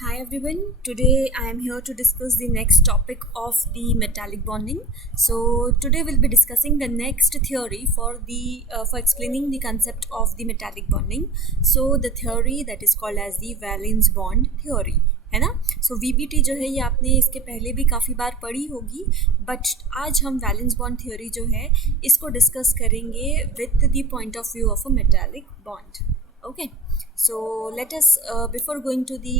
Hi everyone, today I am here to discuss the next topic of the metallic bonding. So today we'll be discussing the next theory for explaining the concept of the metallic bonding. So the theory that is called as the valence bond theory है ना. सो VBT जो है ये आपने इसके पहले भी काफ़ी बार पढ़ी होगी, बट आज हम वैलेंस बॉन्ड थ्योरी जो है इसको डिस्कस करेंगे with the point of view of a metallic bond. Okay, so let us before going to the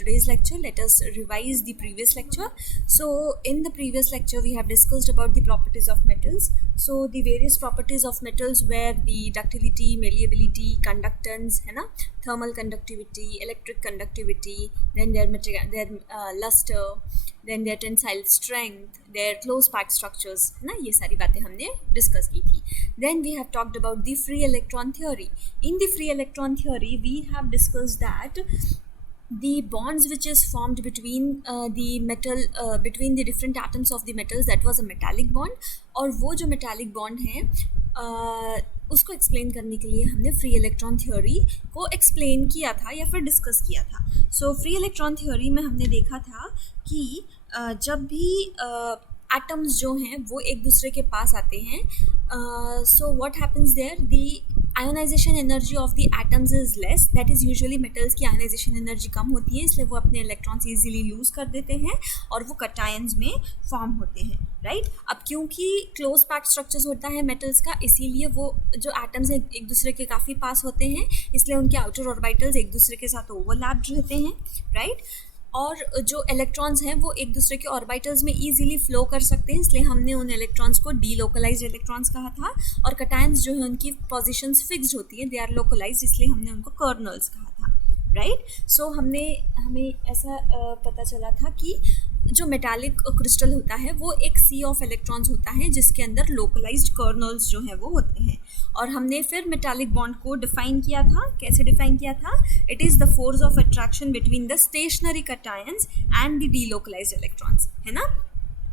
today's lecture, let us revise the previous lecture. So in the previous lecture we have discussed about the properties of metals. So the various properties of metals were the ductility, malleability, conductance है ना, thermal conductivity, electric conductivity, then their luster, then their tensile strength, their closed packed structures है ना, ये सारी बातें हमने discuss की थी. Then we have talked about the free electron theory. In the free electron theory we have discussed that the bonds which is formed between between the different atoms of the metals, that was a metallic bond. और वो जो metallic bond है उसको explain करने के लिए हमने free electron theory को एक्सप्लेन किया था या फिर डिस्कस किया था. सो फ्री इलेक्ट्रॉन थ्योरी में हमने देखा था कि जब भी एटम्स जो हैं वो एक दूसरे के पास आते हैं, so what happens there, the ionization energy of the atoms is less. That is usually metals की आयोनाइजेशन एनर्जी कम होती है, इसलिए वो अपने इलेक्ट्रॉन्स ईजिली लूज़ कर देते हैं और वो कटायंस में फॉर्म होते हैं, राइट. अब क्योंकि क्लोज पैक्ड स्ट्रक्चर्स होता है मेटल्स का, इसीलिए वो जो एटम्स हैं एक दूसरे के काफ़ी पास होते हैं, इसलिए उनके आउटर ऑर्बिटल्स एक दूसरे के साथ ओवरलैप्ड रहते हैं, राइट. और जो इलेक्ट्रॉन्स हैं वो एक दूसरे के ऑर्बिटल्स में इजीली फ्लो कर सकते हैं, इसलिए हमने उन इलेक्ट्रॉन्स को डीलोकलाइज्ड इलेक्ट्रॉन्स कहा था. और कटायंस जो है उनकी पोजीशंस फिक्स्ड होती है, दे आर लोकलाइज्ड, इसलिए हमने उनको कर्नल्स कहा था, राइट. सो हमें ऐसा पता चला था कि जो मेटालिक क्रिस्टल होता है वो एक सी ऑफ इलेक्ट्रॉन्स होता है जिसके अंदर लोकलाइज्ड कर्नल्स जो है वो होते हैं. और हमने फिर मेटालिक बॉन्ड को डिफाइन किया था. कैसे डिफाइन किया था? It is the force of attraction between the stationary cations and the delocalized electrons, है ना.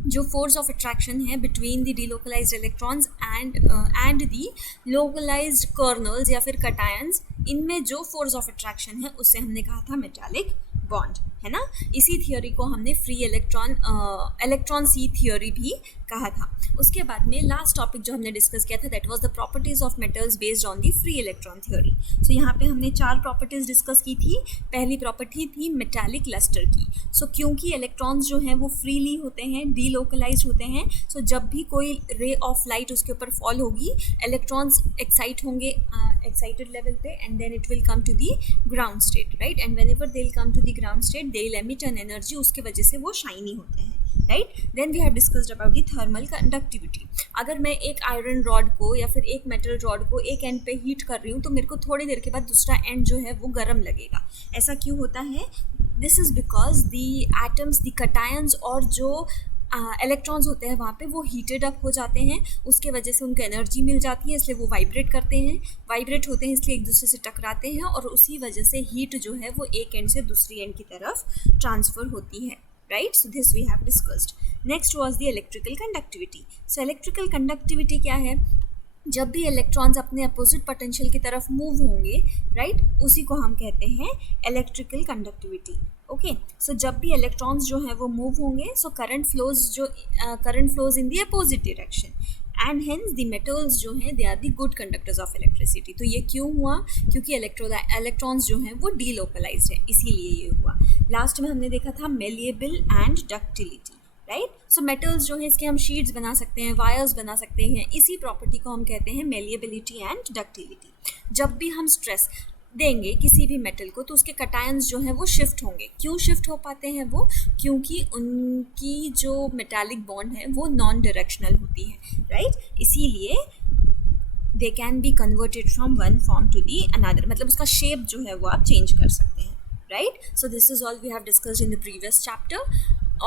जो फोर्स ऑफ अट्रैक्शन है between the delocalized electrons and the localized kernels या फिर कटायंस, इनमें जो फोर्स ऑफ अट्रैक्शन है उसे हमने कहा था मेटालिक बॉन्ड, है ना. इसी थियोरी को हमने फ्री इलेक्ट्रॉन सी थियोरी भी कहा था. उसके बाद में लास्ट टॉपिक जो हमने डिस्कस किया था that was the properties of metals based on the free electron theory. So यहाँ पे हमने 4 प्रॉपर्टीज डिस्कस की थी. पहली प्रॉपर्टी थी मेटालिक लस्टर की. सो क्योंकि इलेक्ट्रॉन्स जो हैं वो फ्रीली होते हैं, डीलोकलाइज्ड होते हैं, सो जब भी कोई रे ऑफ लाइट उसके ऊपर फॉल होगी, इलेक्ट्रॉन्स एक्साइट होंगे एक्साइटेड लेवल पे, and then it will come to the ground state, right. And whenever they will come to the ground state they will emit an energy, उसके वजह से वो shiny होते हैं, right. Then we have discussed about the thermal conductivity. अगर मैं एक iron rod को या फिर एक मेटल रॉड को एक एंड पे हीट कर रही हूँ तो मेरे को थोड़ी देर के बाद दूसरा एंड जो है वो गर्म लगेगा. ऐसा क्यों होता है? This is because the atoms, the cations और जो इलेक्ट्रॉन्स होते हैं वहाँ पे वो हीटेड अप हो जाते हैं, उसके वजह से उनको एनर्जी मिल जाती है, इसलिए वो वाइब्रेट करते हैं. वाइब्रेट होते हैं इसलिए एक दूसरे से टकराते हैं और उसी वजह से हीट जो है वो एक एंड से दूसरी एंड की तरफ ट्रांसफ़र होती है, right. So this we have discussed. Next was the electrical conductivity. So electrical conductivity क्या है? जब भी इलेक्ट्रॉन्स अपने अपोजिट पोटेंशियल की तरफ मूव होंगे, राइट, उसी को हम कहते हैं इलेक्ट्रिकल कंडक्टिविटी. ओके, सो जब भी इलेक्ट्रॉन्स जो हैं वो मूव होंगे, so current flows in the opposite direction, and hence the metals जो हैं they are the good conductors of electricity. तो ये क्यों हुआ? क्योंकि इलेक्ट्रॉन्स जो हैं वो डीलोकलाइज्ड है, इसीलिए ये हुआ. लास्ट में हमने देखा था malleable and ductility, right. So metals जो है इसके हम शीट्स बना सकते हैं, वायर्स बना सकते हैं, इसी प्रॉपर्टी को हम कहते हैं मेलिएबिलिटी एंड डक्टिलिटी. जब भी हम स्ट्रेस देंगे किसी भी मेटल को तो उसके कटायंस जो हैं वो शिफ्ट होंगे. क्यों शिफ्ट हो पाते हैं वो? क्योंकि उनकी जो मेटालिक बॉन्ड है वो नॉन डायरेक्शनल होती है, राइट. इसीलिए they can be converted from one form to the another, मतलब उसका शेप जो है वो आप चेंज कर सकते हैं, right. So this is all we have discussed in the previous chapter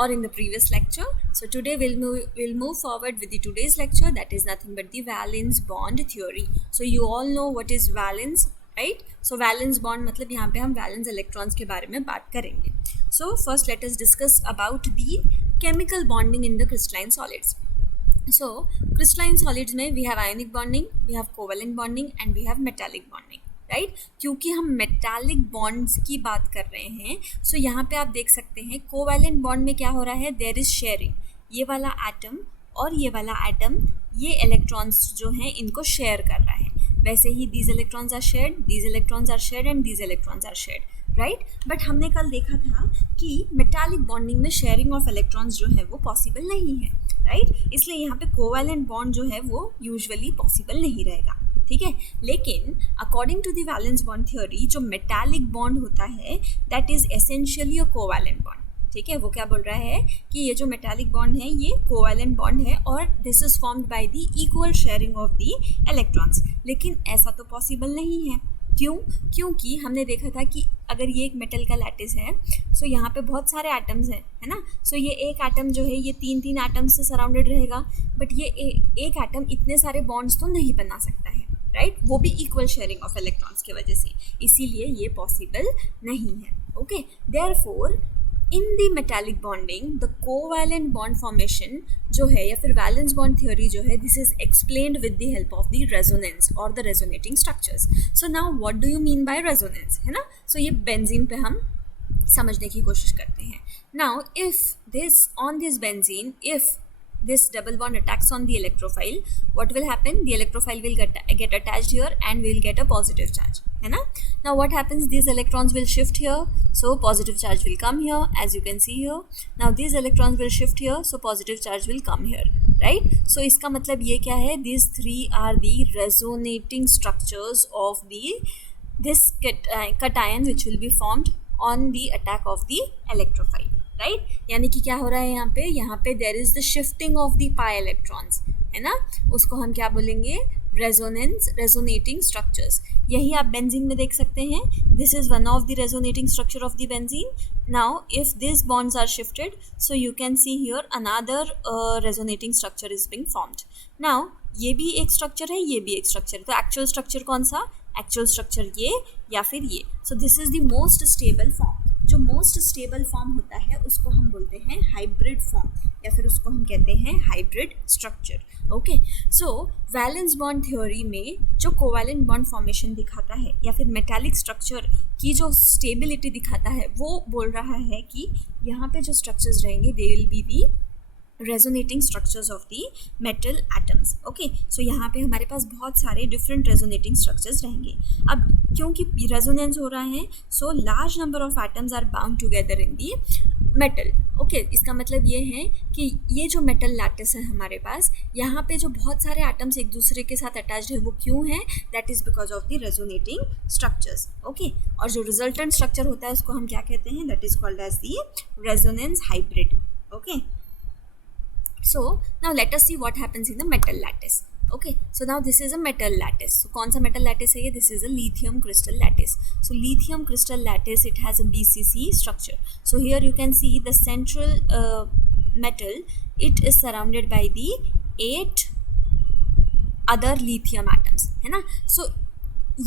or in the previous lecture. So today we'll move forward with the today's lecture, that is nothing but the valence bond theory. So you all know what is valence, right. So valence bond मतलब यहाँ पे हम valence electrons के बारे में बात करेंगे. So first let us discuss about the chemical bonding in the crystalline solids. So crystalline solids में we have ionic bonding, we have covalent bonding and we have metallic bonding. Right, क्योंकि हम metallic bonds की बात कर रहे हैं. सो यहाँ पे आप देख सकते हैं कोवैलेंट बॉन्ड में क्या हो रहा है, देयर इज शेयरिंग. ये वाला एटम और ये वाला एटम ये इलेक्ट्रॉन्स जो हैं इनको शेयर कर रहा है. वैसे ही these electrons are shared, these electrons are shared and these electrons are shared, right. But हमने कल देखा था कि मेटालिक बॉन्डिंग में शेयरिंग ऑफ इलेक्ट्रॉन्स जो है वो पॉसिबल नहीं है, राइट. इसलिए यहाँ पे कोवैलेंट बॉन्ड जो है वो यूजुअली पॉसिबल नहीं रहेगा, ठीक है. लेकिन according to the valence bond theory जो मेटालिक बॉन्ड होता है that is essentially a covalent bond, ठीक है. वो क्या बोल रहा है कि ये जो मेटालिक बॉन्ड है ये कोवैलेंट बॉन्ड है और this is formed by the equal sharing of the electrons. लेकिन ऐसा तो पॉसिबल नहीं है. क्यों? क्योंकि हमने देखा था कि अगर ये एक मेटल का लैटिस है सो यहाँ पे बहुत सारे एटम्स हैं, है ना. सो ये एक एटम जो है ये तीन एटम्स से सराउंडेड रहेगा, बट ये एक एटम इतने सारे बॉन्ड्स तो नहीं बना सकता है, राइट. वो भी इक्वल शेयरिंग ऑफ इलेक्ट्रॉन्स की वजह से, इसीलिए ये पॉसिबल नहीं है. Okay, therefore in the metallic bonding the covalent bond formation जो है या फिर वैलेंस बॉन्ड थ्योरी जो है this is explained with the help of the resonance और the resonating structures. So now what do you mean by resonance, है ना. So ये बेंजीन पे हम समझने की कोशिश करते हैं. Now if this on this benzene if this double bond attacks on the electrophile, what will happen, the electrophile will get attached here and will get a positive charge, है ना. Now what happens, these electrons will shift here, so positive charge will come here as you can see here. Now these electrons will shift here, so positive charge will come here, right. So इसका मतलब ये क्या है, these three are the resonating structures of the this cation which will be formed on the attack of the electrophile, right. यानी कि क्या हो रहा है यहाँ पे there is the shifting of the pi electrons, है ना. उसको हम क्या बोलेंगे, रेजोनेटिंग स्ट्रक्चर्स. यही आप बेंजीन में देख सकते हैं, this is one of the resonating structure of the benzene. Now if this bonds are shifted so you can see here another resonating structure is being formed. Now ये भी एक structure है, ये भी एक स्ट्रक्चर है, तो एक्चुअल स्ट्रक्चर कौन सा, एक्चुअल स्ट्रक्चर ये या फिर ये. So this is the most stable form. जो मोस्ट स्टेबल फॉर्म होता है उसको हम बोलते हैं हाइब्रिड फॉर्म या फिर उसको हम कहते हैं हाइब्रिड स्ट्रक्चर. ओके, सो वैलेंस बॉन्ड थ्योरी में जो कोवैलेंट बॉन्ड फॉर्मेशन दिखाता है या फिर मेटालिक स्ट्रक्चर की जो स्टेबिलिटी दिखाता है वो बोल रहा है कि यहाँ पे जो स्ट्रक्चर्स रहेंगे they will be the resonating structures of the metal atoms. Okay, so यहाँ पे हमारे पास बहुत सारे डिफरेंट रेजोनेटिंग स्ट्रक्चर्स रहेंगे. अब क्योंकि रेजोनेंस हो रहा है so large number of atoms are bound together in the metal. Okay, इसका मतलब ये है कि ये जो मेटल लैटिस है हमारे पास, यहाँ पे जो बहुत सारे एटम्स एक दूसरे के साथ अटैच्ड है वो क्यों है, that is because of the resonating structures. Okay, और जो रिजल्टेंट स्ट्रक्चर होता है उसको हम क्या कहते हैं, that is called as the resonance hybrid. Okay, so now let us see what happens in the metal lattice. Okay, so now this is a metal lattice. So कौन सा metal lattice है ये, this is a lithium crystal lattice. So lithium crystal lattice, it has a BCC structure. So here you can see the central metal, it is surrounded by the 8 other lithium atoms, है ना. So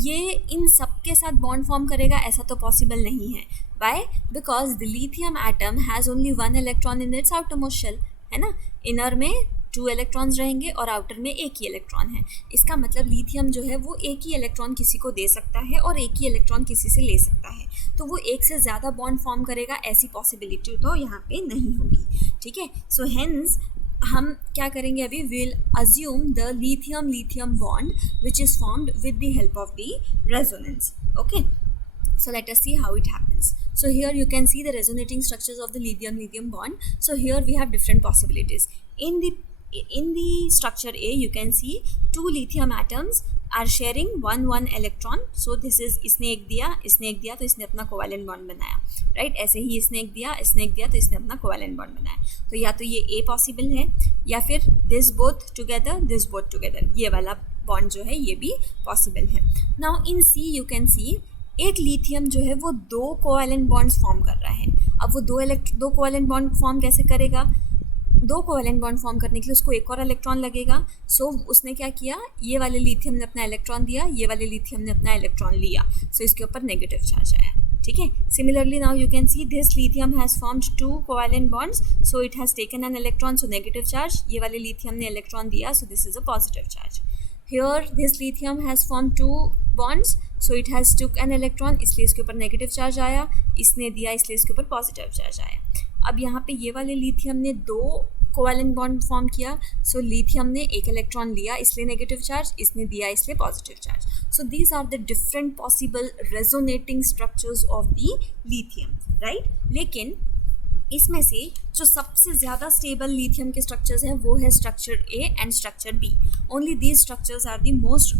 ये इन सब के साथ bond form करेगा ऐसा तो possible नहीं है. Why? Because the lithium atom has only one electron in its outermost shell, है ना. इनर में 2 इलेक्ट्रॉन्स रहेंगे और आउटर में एक ही इलेक्ट्रॉन है. इसका मतलब लिथियम जो है वो एक ही इलेक्ट्रॉन किसी को दे सकता है और एक ही इलेक्ट्रॉन किसी से ले सकता है. तो वो एक से ज़्यादा बॉन्ड फॉर्म करेगा ऐसी पॉसिबिलिटी तो यहाँ पे नहीं होगी, ठीक है. सो हेंस हम क्या करेंगे अभी, will assume the lithium bond which is formed with the help of the resonance. Okay, so let us see how it happens. So here you can see the resonating structures of the lithium bond. So here we have different possibilities. In the structure A you can see 2 lithium atoms are sharing one electron. So this is इसने एक दिया तो इसने अपना covalent bond बनाया, right. ऐसे ही इसने एक दिया तो इसने अपना कोवैलेंट बॉन्ड बनाया. तो या तो ये A पॉसिबल है या फिर दिस बोथ टुगेदर ये वाला बॉन्ड जो है ये भी पॉसिबल है. Now in C you can see एक लिथियम जो है वो 2 कोवैलेंट बॉन्ड्स फॉर्म कर रहा है. अब वो दो कोवैलेंट बॉन्ड फॉर्म कैसे करेगा, 2 कोवैलेंट बॉन्ड फॉर्म करने के लिए उसको एक और इलेक्ट्रॉन लगेगा. सो उसने क्या किया, ये वाले लिथियम ने अपना इलेक्ट्रॉन दिया, ये वाले लिथियम ने अपना इलेक्ट्रॉन लिया. सो इसके ऊपर नेगेटिव चार्ज आया, ठीक है. Similarly now you can see this lithium has formed 2 covalent bonds, so it has taken an electron, so negative charge. ये वाले लिथियम ने इलेक्ट्रॉन दिया, so this is a positive charge. Here this lithium has formed 2 bonds, so it has took an electron, इसलिए इसके ऊपर negative charge आया, इसने दिया इसलिए इसके ऊपर पॉजिटिव चार्ज आया। अब यहाँ पे ये वाले लिथियम ने 2 कोवैलेंट बॉन्ड फॉर्म किया, सो लिथियम ने 1 इलेक्ट्रॉन लिया इसलिए नेगेटिव चार्ज, इसने दिया इसलिए positive charge. So these are the different possible resonating structures of the lithium, right. लेकिन इसमें से जो सबसे ज़्यादा स्टेबल लिथियम के स्ट्रक्चर्स हैं वो है structure A and structure B. Only these structures are the most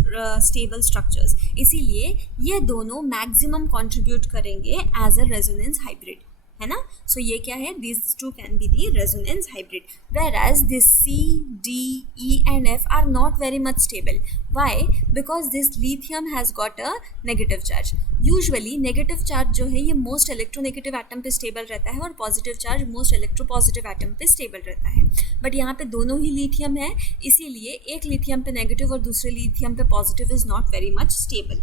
stable structures, इसीलिए ये दोनों मैक्सिमम कंट्रीब्यूट करेंगे एज अ रेजोनेंस हाइब्रिड, है ना। सो ये क्या है, this two can be the resonance hybrid, whereas this C D E and F are not very much stable. Why? Because this lithium has got a negative charge. Usually negative charge जो है ये most electronegative atom पे stable रहता है और positive charge most electropositive atom पे stable रहता है, बट यहाँ पे दोनों ही लिथियम है, इसीलिए एक लिथियम पे नेगेटिव और दूसरे लिथियम पे positive is not very much stable,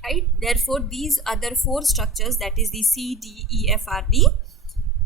right? Therefore these other 4 structures, that is the C, D, E, F are the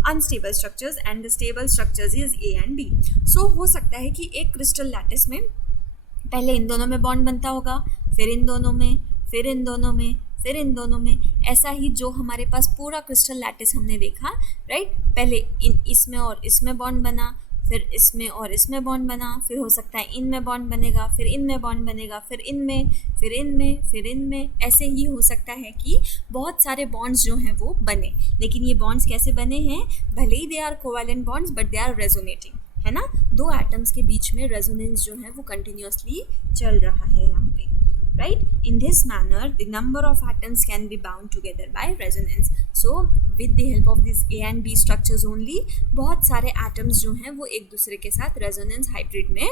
unstable structures and the stable structures is A and B. So हो सकता है कि एक crystal lattice में पहले इन दोनों में bond बनता होगा, फिर इन दोनों में, फिर इन दोनों में, फिर इन दोनों में, ऐसा ही जो हमारे पास पूरा क्रिस्टल लैटिस हमने देखा, राइट। पहले इसमें और इसमें बॉन्ड बना, फिर इसमें और इसमें बॉन्ड बना, फिर हो सकता है इनमें बॉन्ड बनेगा, फिर इनमें बॉन्ड बनेगा, फिर इनमें, फिर इनमें, फिर इनमें, ऐसे ही हो सकता है कि बहुत सारे बॉन्ड्स जो हैं वो बने। लेकिन ये बॉन्ड्स कैसे बने हैं, भले ही they are covalent bonds but they are resonating, है ना। 2 एटम्स के बीच में रेजोनेंस जो है वो कंटिन्यूसली चल रहा है यहाँ पे, right? In this manner, the number of atoms can be bound together by resonance. So, with the help of these A and B structures only, बहुत सारे atoms जो हैं वो एक दूसरे के साथ resonance hybrid में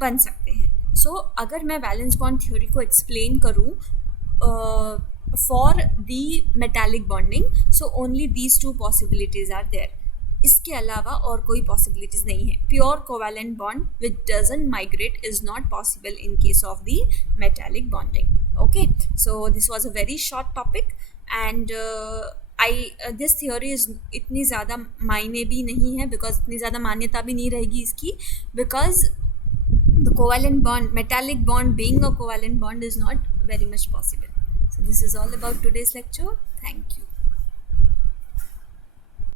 बन सकते हैं। So, अगर मैं valence bond theory को explain करूँ for the metallic bonding, so only these 2 possibilities are there. इसके अलावा और कोई पॉसिबिलिटीज नहीं है। Pure covalent bond which doesn't migrate is not possible in case of the metallic bonding. Okay, so this was a very short topic and this theory is इतनी ज़्यादा मायने भी नहीं है, बिकॉज इतनी ज़्यादा मान्यता भी नहीं रहेगी इसकी, because the covalent bond, metallic bond being a covalent bond is not very much possible. So this is all about today's lecture. Thank you.